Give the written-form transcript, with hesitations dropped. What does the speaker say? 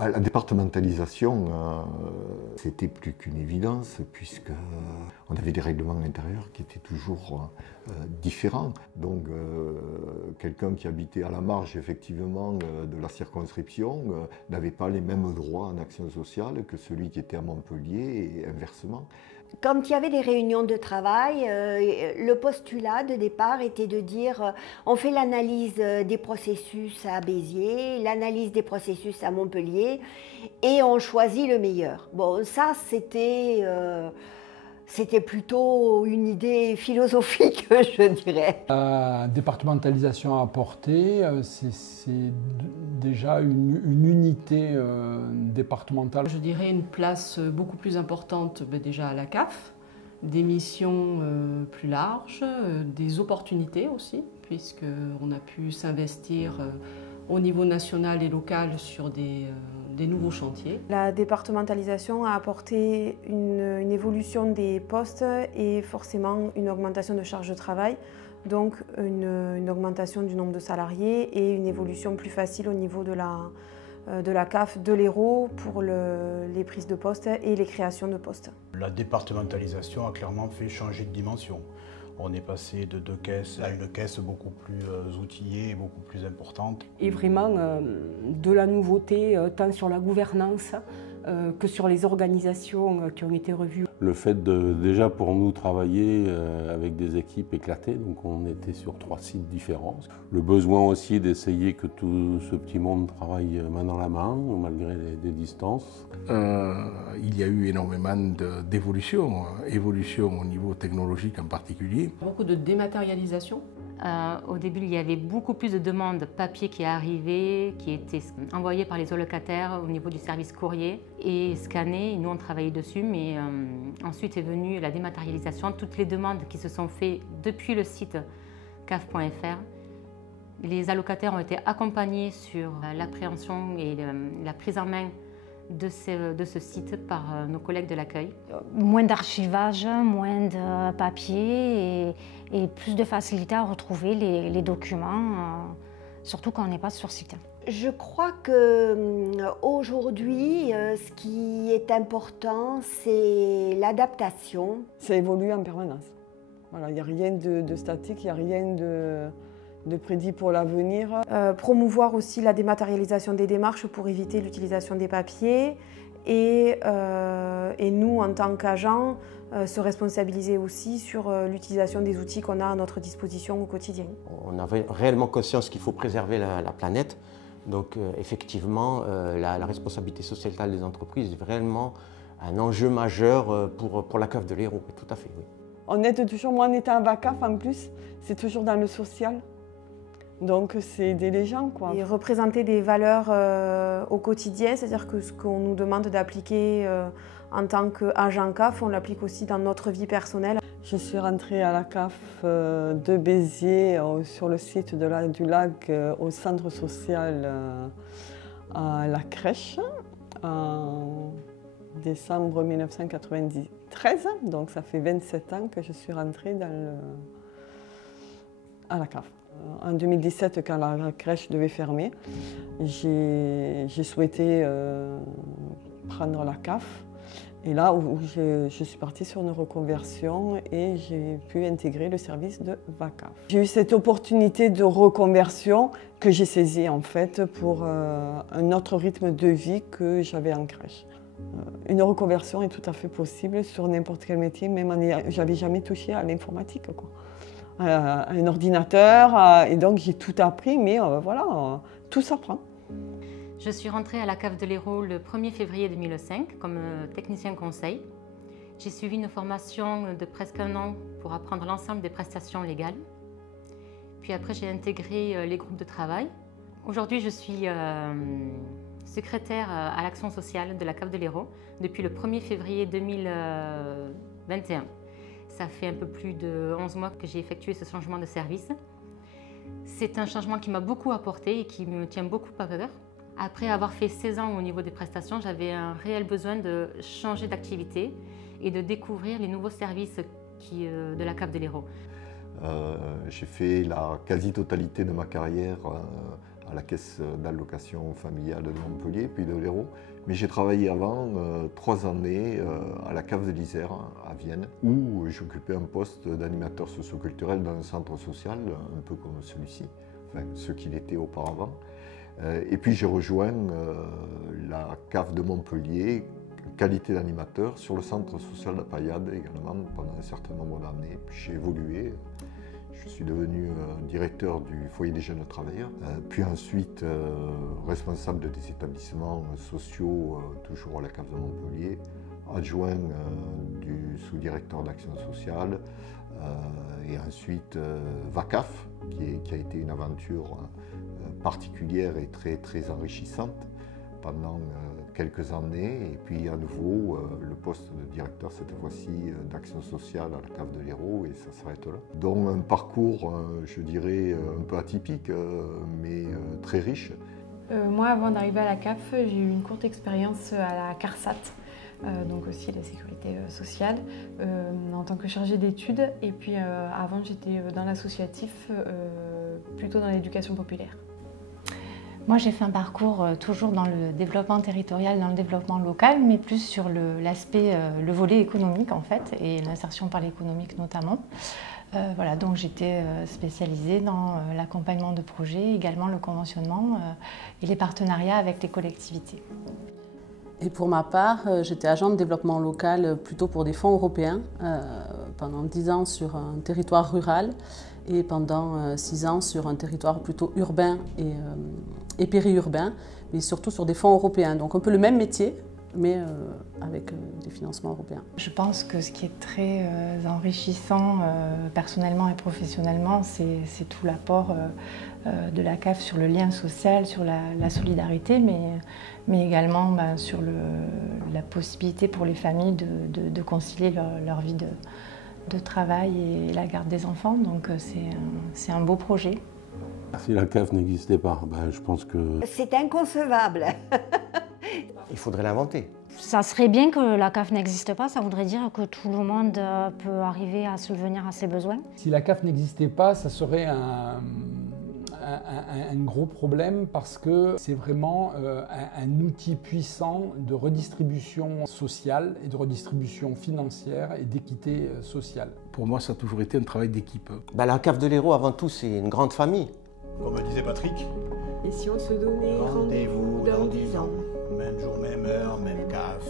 La départementalisation, c'était plus qu'une évidence, puisque on avait des règlements intérieurs qui étaient toujours différents. Donc, quelqu'un qui habitait à la marge, effectivement, de la circonscription n'avait pas les mêmes droits en action sociale que celui qui était à Montpellier et inversement. Quand il y avait des réunions de travail, le postulat de départ était de dire on fait l'analyse des processus à Béziers, l'analyse des processus à Montpellier et on choisit le meilleur. Bon, ça c'était plutôt une idée philosophique, je dirais. La départementalisation à apporter, c'est déjà une unité départementale. Je dirais une place beaucoup plus importante déjà à la CAF, des missions plus larges, des opportunités aussi, puisqu'on a pu s'investir au niveau national et local sur des nouveaux chantiers. La départementalisation a apporté une évolution des postes et forcément une augmentation de charge de travail, donc une augmentation du nombre de salariés et une évolution plus facile au niveau de la CAF, de l'Hérault pour les prises de poste et les créations de postes. La départementalisation a clairement fait changer de dimension. On est passé de 2 caisses à une caisse beaucoup plus outillée et beaucoup plus importante. Et vraiment de la nouveauté tant sur la gouvernance que sur les organisations qui ont été revues. Le fait de déjà pour nous travailler avec des équipes éclatées, donc on était sur 3 sites différents. Le besoin aussi d'essayer que tout ce petit monde travaille main dans la main malgré des distances. Il y a eu énormément d'évolution, évolution au niveau technologique en particulier. Beaucoup de dématérialisation. Au début, il y avait beaucoup plus de demandes papier qui arrivaient, qui étaient envoyées par les allocataires au niveau du service courrier et scannées. Nous, on travaillait dessus, mais ensuite est venue la dématérialisation. Toutes les demandes qui se sont faites depuis le site caf.fr. Les allocataires ont été accompagnés sur l'appréhension et la prise en main de ce site par nos collègues de l'accueil. Moins d'archivage, moins de papier et plus de facilité à retrouver les documents, surtout quand on n'est pas sur site. Je crois qu'aujourd'hui, ce qui est important, c'est l'adaptation. Ça évolue en permanence. Voilà, il n'y a rien de statique, il n'y a rien de prédit pour l'avenir. Promouvoir aussi la dématérialisation des démarches pour éviter l'utilisation des papiers et nous, en tant qu'agents, se responsabiliser aussi sur l'utilisation des outils qu'on a à notre disposition au quotidien. On a réellement conscience qu'il faut préserver la planète. Donc effectivement, la responsabilité sociétale des entreprises est réellement un enjeu majeur pour la CAF de l'Hérault, tout à fait. Oui. On aide toujours, moi en étant à VACAF en plus, c'est toujours dans le social. Donc c'est aider les gens, quoi. Et représenter des valeurs au quotidien, c'est-à-dire que ce qu'on nous demande d'appliquer en tant qu'agent CAF, on l'applique aussi dans notre vie personnelle. Je suis rentrée à la CAF de Béziers sur le site du lac au centre social à la crèche en décembre 1993. Donc ça fait 27 ans que je suis rentrée à la CAF. En 2017, quand la crèche devait fermer, j'ai souhaité prendre la CAF. Et là, je suis partie sur une reconversion et j'ai pu intégrer le service de VACAF. J'ai eu cette opportunité de reconversion que j'ai saisie en fait pour un autre rythme de vie que j'avais en crèche. Une reconversion est tout à fait possible sur n'importe quel métier, même j'avais jamais touché à l'informatique, un ordinateur, et donc j'ai tout appris, mais voilà, tout s'apprend. Je suis rentrée à la CAF de l'Hérault le 1er février 2005 comme technicien conseil. J'ai suivi une formation de presque 1 an pour apprendre l'ensemble des prestations légales. Puis après, j'ai intégré les groupes de travail. Aujourd'hui, je suis secrétaire à l'action sociale de la CAF de l'Hérault depuis le 1er février 2021. Ça fait un peu plus de 11 mois que j'ai effectué ce changement de service. C'est un changement qui m'a beaucoup apporté et qui me tient beaucoup à cœur. Après avoir fait 16 ans au niveau des prestations, j'avais un réel besoin de changer d'activité et de découvrir les nouveaux services de la CAF de l'Hérault. J'ai fait la quasi-totalité de ma carrière à la caisse d'allocation familiale de Montpellier, puis de l'Hérault. Mais j'ai travaillé avant 3 années à la cave de l'Isère à Vienne, où j'occupais un poste d'animateur socioculturel dans un centre social, un peu comme celui-ci, enfin ce qu'il était auparavant. Et puis j'ai rejoint la cave de Montpellier, qualité d'animateur, sur le centre social de Payade également pendant un certain nombre d'années. Puis j'ai évolué. Je suis devenu directeur du foyer des jeunes travailleurs, puis ensuite responsable des établissements sociaux, toujours à la cave de Montpellier, adjoint du sous-directeur d'action sociale, et ensuite VACAF, qui a été une aventure particulière et très enrichissante pendant quelques années, et puis à nouveau le poste de directeur cette fois-ci d'action sociale à la cave de l'Hérault, et ça s'arrête là. Donc un parcours, je dirais, un peu atypique, mais très riche. Moi, avant d'arriver à la CAF, j'ai eu une courte expérience à la CARSAT, donc aussi la sécurité sociale, en tant que chargée d'études, et puis avant j'étais dans l'associatif, plutôt dans l'éducation populaire. Moi, j'ai fait un parcours toujours dans le développement territorial, dans le développement local, mais plus sur l'aspect, le volet économique en fait, et l'insertion par l'économique notamment. Voilà, donc j'étais spécialisée dans l'accompagnement de projets, également le conventionnement et les partenariats avec les collectivités. Et pour ma part, j'étais agent de développement local plutôt pour des fonds européens pendant 10 ans sur un territoire rural et pendant 6 ans sur un territoire plutôt urbain et périurbain, mais surtout sur des fonds européens. Donc un peu le même métier, mais avec des financements européens. Je pense que ce qui est très enrichissant personnellement et professionnellement, c'est tout l'apport de la CAF sur le lien social, sur la solidarité, mais également sur la possibilité pour les familles de concilier leur vie de travail et la garde des enfants. Donc c'est un beau projet. Si la CAF n'existait pas, je pense que... C'est inconcevable. Il faudrait l'inventer. Ça serait bien que la CAF n'existe pas, ça voudrait dire que tout le monde peut arriver à subvenir à ses besoins. Si la CAF n'existait pas, ça serait un gros problème parce que c'est vraiment un outil puissant de redistribution sociale et de redistribution financière et d'équité sociale. Pour moi, ça a toujours été un travail d'équipe. La cave de l'Hérault, avant tout, c'est une grande famille. Comme disait Patrick. Et si on se donnait rendez-vous dans 10 ans? Même jour, même heure, même cave.